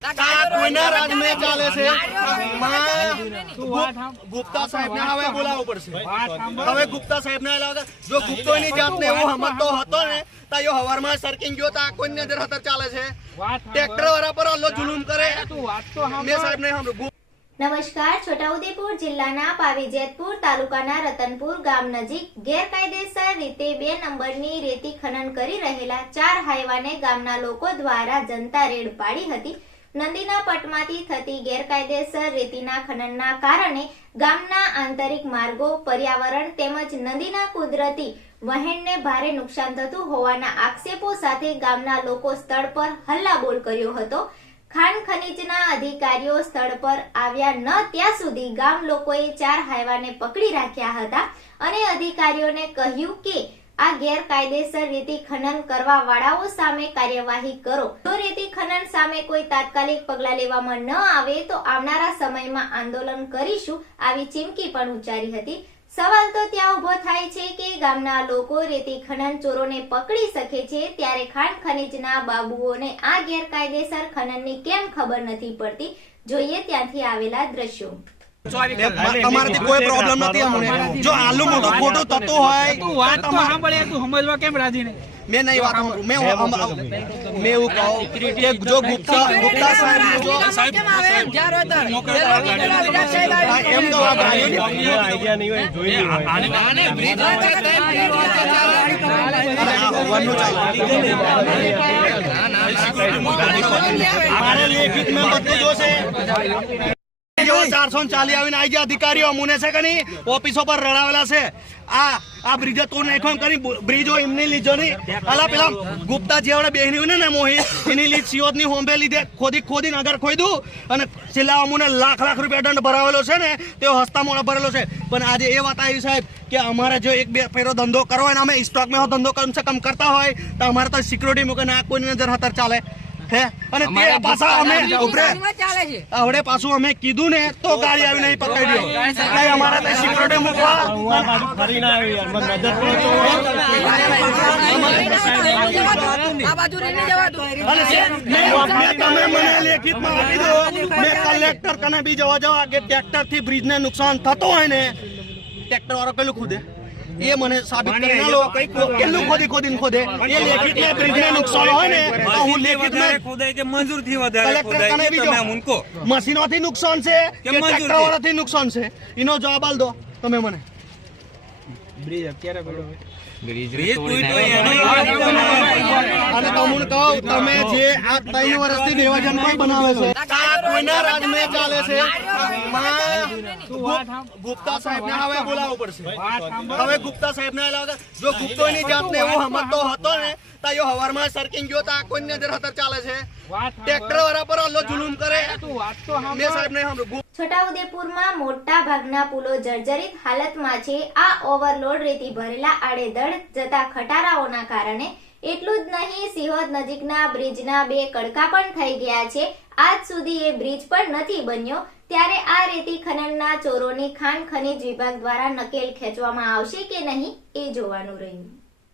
આ કોઈના ચાલે છે. માં ગુપ- ગુપ્તા હવે બોલાવવું પડશે. હવે ગુપ્તા સાહેબને બોલાવો. જો ગુપ્તોની જાતને એવું સમજતો હતો ને તો યો હવારમાં સરકીને ગયો તો આ કોઈની નજર હતર ચાલે છે? ટ્રેક્ટર વાળા પર અલ્લો જુલુમ કરે. મેં સાહેબને સાંભળ્યું. નમસ્કાર છોટાઉદેપુર જિલ્લાના પાવીજેતપુર તાલુકાના રતનપુર ગામ નજીક ગેરકાયદેસર રીતે બે નંબરની રેતી ખનન કરી રહેલા ચાર હાઈવાને ગામના લોકો દ્વારા જનતા રેડ પાડી હતી. નદીના પટમાંથી થતી ગેરકાયદેસર રેતીના ખનનના કારણે ગામના આંતરિક માર્ગો, પર્યાવરણ તેમજ નદીના કુદરતી વહેણને ભારે નુકસાન થતું હોવાના આક્ષેપો સાથે ગામના લોકો સ્થળ પર હલ્લાબોલ કર્યો હતો. ખાણ ખનીજના અધિકારીઓ સ્થળ પર આવ્યા ન ત્યાં સુધી ગામ લોકોએ ચાર હાઈવાને પકડી રાખ્યા હતા અને અધિકારીઓને કહ્યું કે આ ગેરકાયદેસર રેતી ખનન કરવા વાળાઓ સામે કાર્યવાહી કરો. જો રેતી ખનન સામે કોઈ તાત્કાલિક પગલાં લેવામાં ન આવે, તો આવનારા સમયમાં આંદોલન કરીશું આવી ચીમકી પણ ઉચ્ચારી હતી. સવાલ તો ત્યાં ઊભો થાય છે કે ગામના લોકો રેતી ખનન ચોરોને પકડી શકે છે ત્યારે ખાણ ખનીજના બાબુઓને આ ગેરકાયદેસર ખનનની કેમ ખબર નથી પડતી? જોઈએ ત્યાંથી આવેલા દ્રશ્યો. તમારાથી કોઈ પ્રોબ્લેમ નથી અમને જો આલુ મોટો ખોટું થતું હોય તું વાત તો સાંભળે તું સમજવા કેમ રાજી નહીં મેં નહીં વાત સાંભળું. મેં મેં એવું કહું કે જો ગુપ્તા ગુપ્તા સાહેબ જો હા, એમ તો વાત આવી. અને આ હવાનું ના મારે લેખિત મેં બધું જોશે ચારસો ચાલી આવીને આવી ગયા અધિકારીઓ. અમુને છે કે નહીં? ઓફિસો પર રડાવેલા છે. આ આ બ્રિજ તોડ નાખો એમ કરી. બ્રિજો એમની લીધો નહીં. અલા પેલા ગુપ્તા જેવડે બેહની હોય ને મોહી, એની લીધ સિયોતની હોંબે લીધે ખોદી ખોદી નગર ખોદ્યું અને છેલ્લા અમુને લાખ લાખ રૂપિયા દંડ ભરાવેલો છે ને, તેઓ હસ્તા મોડા ભરેલો છે. પણ આજે એ વાત આવી સાહેબ કે અમારે જો એક બે ફેરો ધંધો કરવો હોય ને, અમે સ્ટોકમાં ધંધો કમ સે કમ કરતા હોય, તો અમારે તો સિક્યુરિટી મૂકે ના કોઈની નજર હતર ચાલે? હે? અને તે પાછા અમે ઉભરે આવડે પાછું અમે કીધું ને તો ગાડી આવી નહીં અમારે સિક્યુરિટી મૂકવા. તમે મને લેખિતમાં આપી દો. કલેક્ટર કને બી જવા જવા. કે ટ્રેક્ટરથી બ્રિજ ને નુકસાન થતો હોય ને ટ્રેક્ટર વાળો પેલું ખુદે? એ મને સાબિત કરી ના લો. કેટલું ખોદી ખોદીને ખોદે? એ લેખિત ને બ્રિજ નુકસાન હોય ને? તો હું લેખિત ને ખોદાય કે મંજૂરથી વધારે ખોદાય તમે જો. મૂકો. મશીનોથી નુકસાન છે કે કે વાળા થી નુકસાન છે? એનો જવાબ આલ દો તમે મને. બ્રિજ અત્યારે પડ્યો બ્રિજ તૂટ્યો એનો અને તમને કહું તમે જે આ ત્રણ વર્ષથી દેવાજન કોઈ બનાવે છે. આ રાજ રાજમાં ચાલે છે? માં ગુપ- ગુપ્તા સાહેબને હવે બોલાવવું પડશે. હવે ગુપ્તા સાહેબને બોલાવો. જો ગુપ્તોની જાતને એવો હમતો હતો ને તો યો હવારમાં સરકીને ગયો તો આ કોઈની નજર હતર ચાલે છે? ટ્રેક્ટર વાળા પર અલ્લો જુલુમ કરે? મે સાહેબ ને સાંભળ. મેં સાહેબને સાંભળ્યું. છોટાઉદેપુરમાં મોટા ભાગના પુલો જર્જરિત હાલતમાં છે. આ ઓવરલોડ રેતી ભરેલા આડેધડ જતા ખટારાઓના કારણે એટલું જ નહીં, સિહોદ નજીકના બ્રિજના બે કડકા પણ થઈ ગયા છે. આજ સુધી એ બ્રિજ પણ નથી બન્યો. ત્યારે આ રેતી ખનનના ચોરોની ખાણ ખનીજ વિભાગ દ્વારા નકેલ ખેંચવામાં આવશે કે નહીં એ જોવાનું રહ્યું.